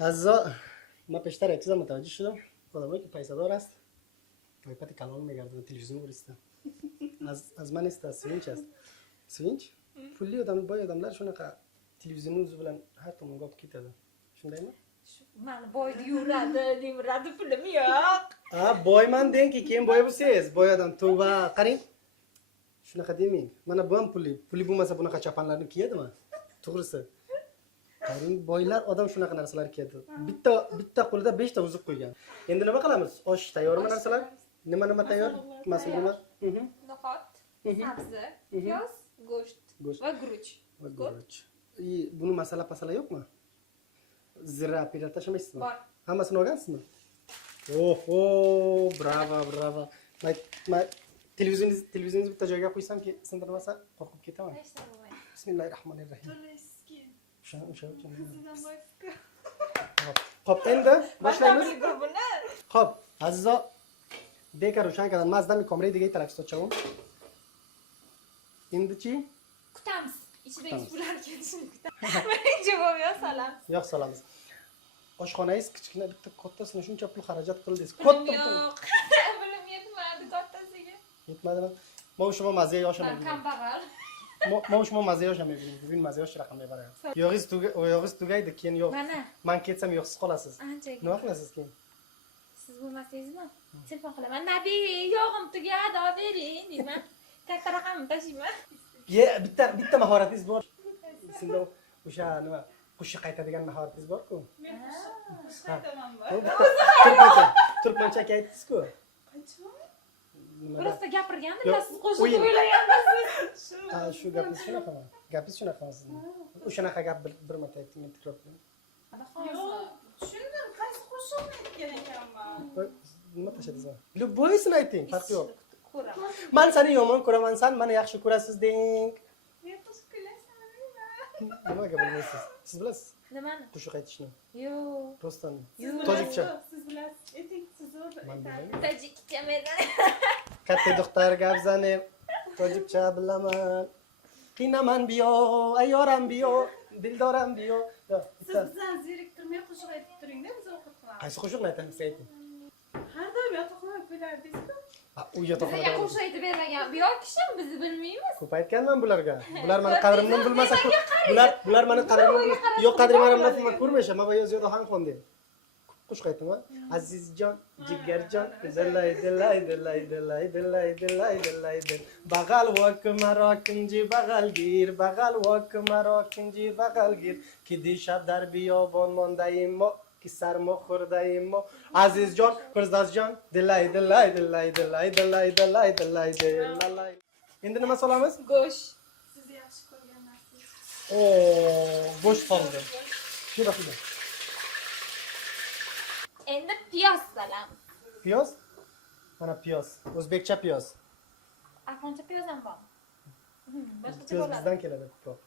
عزیزا من پیشتر یک چیز متوجه شدم آدمایی که پیسه‌دار است وایپت کلان میگردن تلویزیون می‌ریستن از من است از سوینچ است سوینچ پولی آدم با آدملارشون که تلویزیون روز بلن هر تو مونگا کی داده شون دایما من باید یورده دیمرده پول میاد boy man denki kim boy vocês boy adam tu va qarin shunaqa demang mana bu ham puli bo'lmasa bunaqa chapanlarni kiyadi ma to'g'risi qarin boylar odam shunaqa narsalar kiyadi bitta qo'lida 5 ta uzuq qo'ygan endi nima qilamiz osh tayyormi narsalar nima tayyor mas'ul nima no'xat sabzi piyoz go'sht va guruch buni masala yo'qmi zira pirar tashlamaysizmi bor hammasini olgansizmi oho bravo televizyoningizni bitta joyga qo'ysamki sindirmasa qo'rqib ketaman bismillahirrohmanirrohim Xo'p, endi boshlaymiz. Xo'p, azizo, bekar o'shankadan mazda komre degan taraf sochavam. Endi-chi? Kutamiz. Ichidagi pullar ketishini kutamiz. Birinchi bo'lib solamiz. Yo'q, solamiz. Oshxonangiz kichkina bitta kattasini shuncha pul xarajat qildingiz. Yo'q. Pulim yetmadi kattasiga. Yetmadimi? Men shuma mazga yoshaman. Men kambag'al. Men shuma mazga yoshaman. Bugun mazga yosh raqam beraman. Yog'ingiz tugaydi, keyin yo'q. Mana. Men ketsam yo'qsiz qolasiz. Anchaga. Nima qilasiz keyin? Siz bo'lmasangizmi? Telefon qilaman. Nabi, yog'im tugadi, olib bering deyman. Katta raqamni tashiyman. Bitta mahoratingiz bor. Sizda o'sha nima qo'shiq aytadigan mahoratingiz bor-ku. Men qo'shiq aytaman bor. Turkmancha aytdingiz-ku. Qachon? Просто gapirgandim, siz qo'shiq o'ylaganmisiz? Shu gapingiz shunaqami? Gapingiz shunaqami sizni? O'shanaqa gap bir marta ayting, men takror qilaman. Yo'q, tushundim. Qaysi qo'shiqni aytgan ekanman? Nima tashladingiz? Любойсini ayting, farqi yo'q. Ko'raman. Men seni yomon ko'raman, sen meni yaxshi ko'rasiz deng. Men qo'shiq kuylaysan. Nimaga bilmaysiz? Siz bilasiz Nimani? qo'shiq aytishni? Yo'q. Просто Tojikcha. tojikcha. Siz bilasiz. Ayting, siz Men bilmayman. Tojikcha men. Katta doktor gavzani tojikcha bilaman. Qiynaman biyo, ayyoram biyo, dildoram biyo. Siz bizdan zeriktirmay qo'shiq aytib turing-da, biz o'qib qilamiz. Qaysi qo'shiqni aytamiz ayting. Har doim yotoqxona kuylardingiz-ku. U yotoqxonada. Bizga qo'shiq aytib bermagan. Bu yoq kishim bizni bilmaymiz. Ko'p aytganman bularga. Bular meni qadrimni bilmasa, bular meni qadrimni yo'q qadrimni ko'rmaysan. Men yo'q ham qondim. Qo'shiq aytaman. Azizjon, jigarjon, dilay. Bagal vak marakinji bagalgir, bagal vak marakinji bagalgir. Ki dishab dar biyobon mondayim mo, ki sarmo khurdayim mo. Azizjon, Kurzazjon, dilay. Endi nima solamiz? Go'sht. Siz yaxshi ko'rgan narsangiz. Go'sht soldi. Shu raqamda. Endi piyoz solamiz. Piyoz? Mana piyoz. O'zbekcha piyoz. Afg'oncha piyoz ham bor. Boshqacha Piyoz bo'ladi. bizdan keladi ko'proq.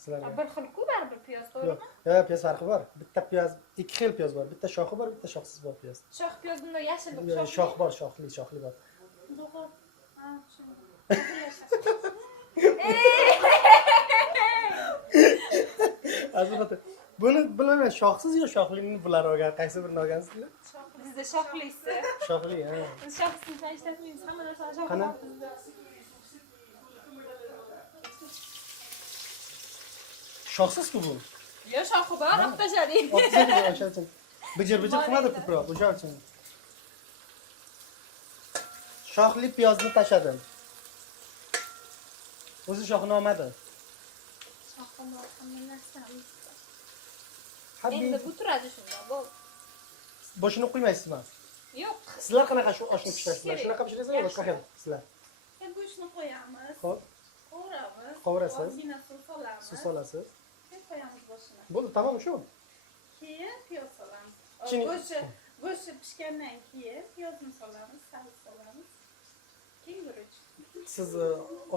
Sizlarga. Bir xil-ku baribir piyoz, to'g'rimi? Yo'q, piyoz farqi bor. Bitta piyoz, ikki xil piyoz bor. Bitta shoxi bor, bitta shoxsiz bor piyoz. Shox piyoz bunday yashil Shox bor, shoxli bor. To'g'ri. Ha, tushundim. Azizlar, buni bilmayman, shoxsiz yo shoxlini bular olgan. Qaysi birini olgansizlar? Bizda shoxlisi. Shoxli, ha. Biz shoxsizni ishlatmaymiz. Hamma narsani shoxli. Qani? Shoxsiz-ku bu. Yo, shoxi bor, olib tashladik. O'sha uchun. Bijir qilmadi ko'proq, o'sha uchun. Shoxli piyozni tashladim. O'zi shoxini olmadi. Shoxini hamma narsani. Habib, Endi bu turadi shunda, bo'l. boshini qo'ymaysizmi? Yo'q. Sizlar qanaqa shu oshni pishirasizlar? Shunaqa pishirasizlar, boshqa xil sizlar. Go'shtni qo'yamiz. Xo'p, Qovuramiz. Qovurasiz. Ozgina suv solamiz. suv solasiz. Keyin qo'yamiz boshini. Bo'ldi, tamom shu. Keyin piyoz solamiz. Chini- Go'sht pishgandan keyin piyozni solamiz, sabz solamiz. Keyin guruch. Siz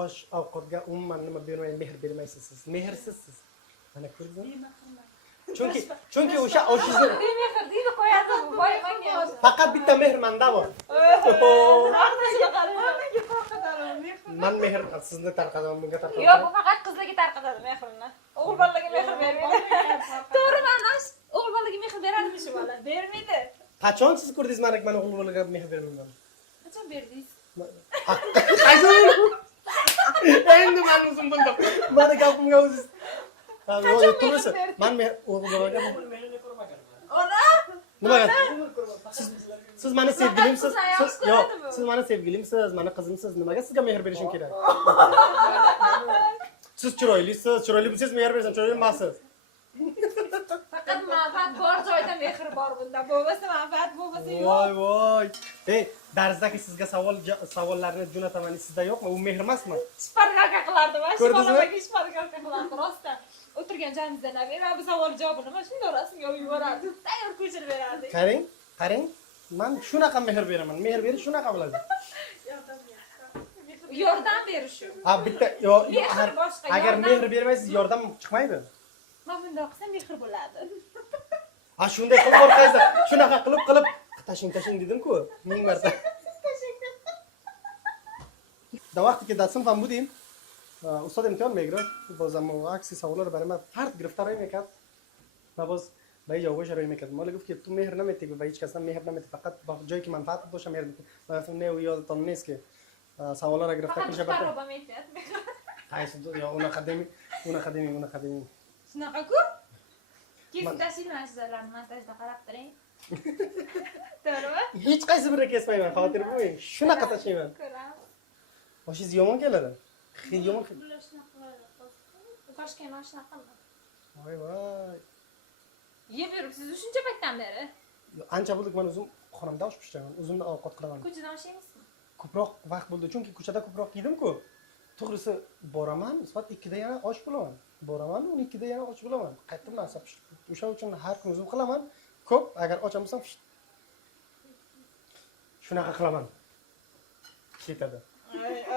osh ovqatga umuman nima bermay, mehr bermaysiz siz. Mehrsiz siz. Mana ko'rdingizmi? Bemehrman. Chunki o'sha oshingizni Mehr deydi qo'yadi, bu boy manga. faqat bitta mehr menda bor. Men mehr sizni tarqataman, bunga Yo'q, tarqataman. bu faqat qizlarga tarqatadi mehrini. O'g'il bolalarga mehr bermaydi. To'g'ri ma'nosh. O'g'il bolalarga mehr Qachon siz ko'rdingiz mana o'g'il bolaga mehr bermayman? Qachon berdingiz? Qaysi o'g'il? Endi men o'zim bildim. Mana gapimga o'zingiz. Qachon To'g'risi, mehr berdingiz? men o'g'il bolaga Ona! nimaga? Siz mani sevgilimsiz. Faqat qiz ayol Siz yo'q, ko'radimi? siz mani sevgilimsiz, mani qizimsiz. Nimaga sizga mehr berishim kerak? Siz chiroylisiz, chiroyli bo'lsangiz mehr berasan, chiroyli emassiz. Faqat manfaat bor joyda mehr bor bunda. Bo'lmasa manfaat bo'lmasa yo'q. Voy voy. Darzdagi sizga savollarni jo'nataman, sizda yo'qmi? U mehr emasmi? Shpargalka qilardi va shu Ko'rdingizmi? bolaga shpargalka qilardi rostdan. O'tirgan joyimizda Nabira bu savol javobini mana shunday rasmga olib yuborardi. Tayyor ko'chirib berardi. Qarang. Men shunaqa mehr beraman. Mehr berish shunaqa bo'ladi. Yordam berish. Ha, bitta Mehr boshqa, agar yordam- mehr bermaysiz, yordam chiqmaydi. Mana bunday qilsam mehr bo'ladi. Ha, shunday qilib orqangizda shunaqa qilib tashing dedim-ku, ming marta. До вахти que datsam ham budیم استاد امتحان میگیره بازم عکس سوالا رو برای من فرد گرفتاری میکرد و باز به جوابش رو میکرد مال گفت که تو مهر نمیتی به هیچ کس مهر نمیتی فقط با جایی که منفعت باشه مهر میتی و گفتم نه یادتون نیست که سوالا رو گرفته Faqat میشه xaroba بعد metyapti. hayır ya ona akademi Shunaqa-ku? Kesib tashlayman sizlarni montajda qarab turing. To'g'rimi? hech qaysi biri kesmayman xavotir bo'lmang shunaqa tashlayman Ko'ramiz. boshingiz yomon keladi yomon Toshkent mana shunaqami? voy voy Yeb yuribsiz shuncha paytdan beri. ancha bo'ldi men o'zim xonamda osh pishiraman o'zimda ovqat qilaman Ko'chadan oshaymizmi? ko'proq vaqt bo'ldi chunki ko'chada ko'proq yedim-ku to'g'risi boraman soat 2da yana osh bo'laman boraman 12da yana osh bo'laman qaytib narsa o'sha uchun har kun o'zim qilaman ko'p agar och bo'lsam shunaqa qilaman ketadi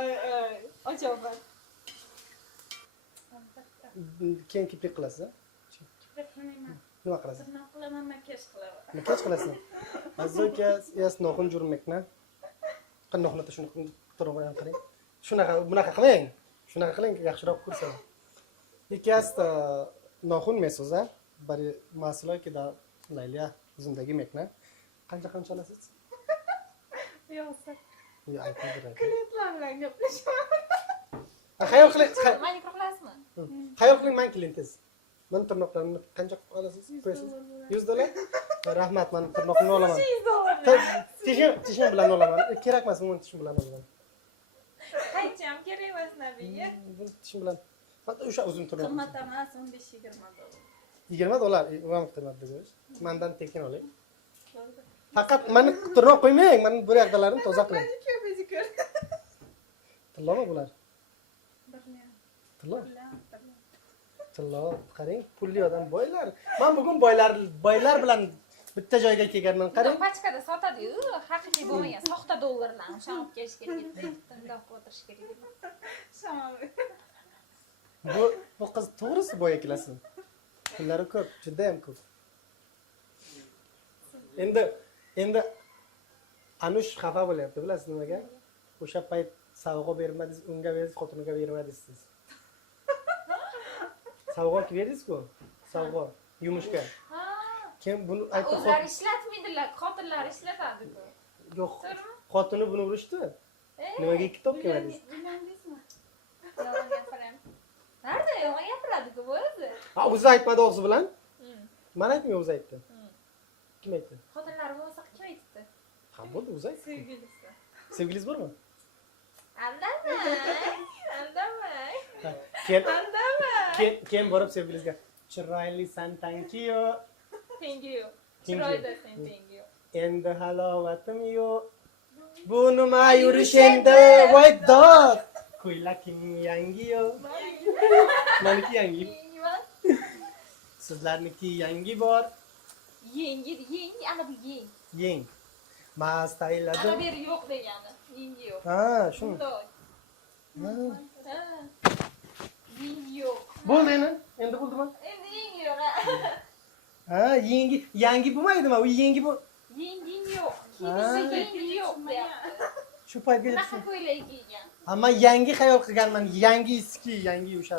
Ay. Ajoyib. keyin kiprik qilasiz nima qilasiz Tirnoq qilaman, makiyaj qilaman. makiyaj qilasizmi azoka есть noxun jurmakna qandoqlata shuni turib qarang shunaqa bunaqa qiling yaxshiroq ko'rsa Якост noxun mesoza برای مسئله که در لیلی زندگی میکنه qancha olasiz Yo'q, yo aytib beray klientlar bilan gaplashaman. xayol qiling Mani qilasizmi? xayol qiling men klientingiz men tirnoqlarimni qancha olasiz qo'yasiz $100 rahmat men tirnoqni olaman tishim bilan olaman kerak emas men tishim bilan olaman Qaycham kerak emas Nabiga. tishim bilan o'sha uzun tirnoq Qimmat emas, $15-20. $20 vam qimmat dediz mendan tekin oling faqat meni tirnoq qo'ymang meni bir yoqdalarimni toza qiling Bezikor. tillami bular Bilmayman. tillo Bilmayman. tillo qarang pulli odam boylar men bugun boylar bilan bitta joyga kelganman qarang Pachkada sotadi-yu, haqiqiy bo'lmagan soxta dollarlarni o'shani olib kelish kerak edi. Tunda o'tirish kerak edi. Shamovi. bu qiz to'g'risi boya kelasizmi pullari ko'p juda ham ko'p endi anush xafa bo'lyapti bilasiz nimaga o'sha payt savg'o bermadingiz unga berdingiz xotiniga bermadingiz siz savg'o berdingiz-ku savg'o yumushga Ha, keyin buni aytdi o'zlari ishlatmaydilar, xotinlari ishlatadi-ku. yo'q To'g'rimi? xotini buni urishdi nimaga ikki top kelmadingiz Uylandingizmi? Yolg'on gapiryapman. Nerede yolg'on gapiradi-ku bu o'zi? ha o'zi aytmadi og'zi bilan man aytmay o'zi aytdi kim aytdi Xotinlari bo'lsa kim aytdi? ha bo'ldi o'zi aytdi Sevgilisi. sevgilingiz bormi Aldamay. keyin borib sevgilingizga chiroylisan thank you Thank you. Chiroyli sen thank you. endi halovatim yo'q bu nima yurish endi voy dod ko'ylakim yangi yo'q meniki yangi sizlarniki yangi bor Yengi, ana bu yeng. yeng mast ayladim Ana beri yo'q degani. Yengi yo'q. ha shuni Bundoq. Ha. Ha. Yengi yo'q. bo'ldi endi bo'ldimi Endi yengi yo'q. ha yangi bo'lmaydimi u yangi bu Yenging yo'q. Ha. Kiyinsa yengi yo'q deyapti. shu paytga Bunaqa ko'ylak kiygan. Amma yangi xayol qilganman yangi eski yangi o'sha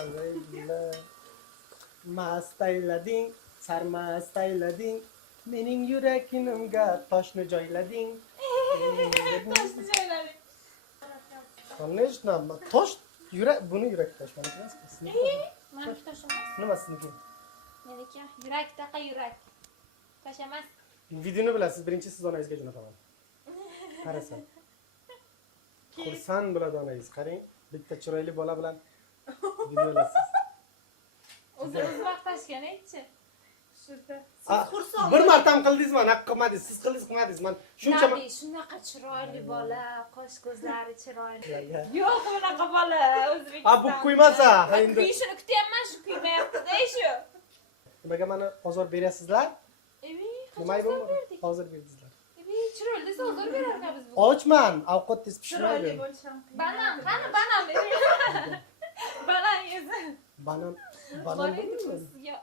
mast aylading sarmast aylading Mening yuragimga toshni joylading. Toshni joyladik. Конечно, tosh yurak, buni yurak tosh. Mana ko'rasizmi? Meniki tosh emas. Nima sizniki? Meniki yurak taqa yurak. Tosh emas. Videoni bilasiz, birinchi siz onangizga jo'nataman. Qarasam. Xursand bo'ladi onangiz. Qarang, bitta chiroyli bola bilan videolasiz. O'zimiz maqtashgan aytchi. Shurda. Ah, Siz xursand. bir marta ham qildingizmi? Naq qilmadingiz. Siz qildingiz, qilmadingiz. Men shuncha Nabi shunaqa chiroyli bola, qosh ko'zlari chiroyli. Ya. Yo'q unaqa bola O'zbekistonda. A bu qo'ymasa, endi Kuyishini kutyapman, shu kuymayapti-da shu. nimaga meni ozor berasizlar? Nima Qachon bo'ldi? berdik? Hozir berdingizlar. Chiroyli desa ozor berarkanmiz bu. Ochman, ovqat tez Chiroyli pishmaydi. bo'lishim qiyin. Banan, qani banan bering. Banan yezi. Banan, Bor banan. edi bo'lmaydi. sizga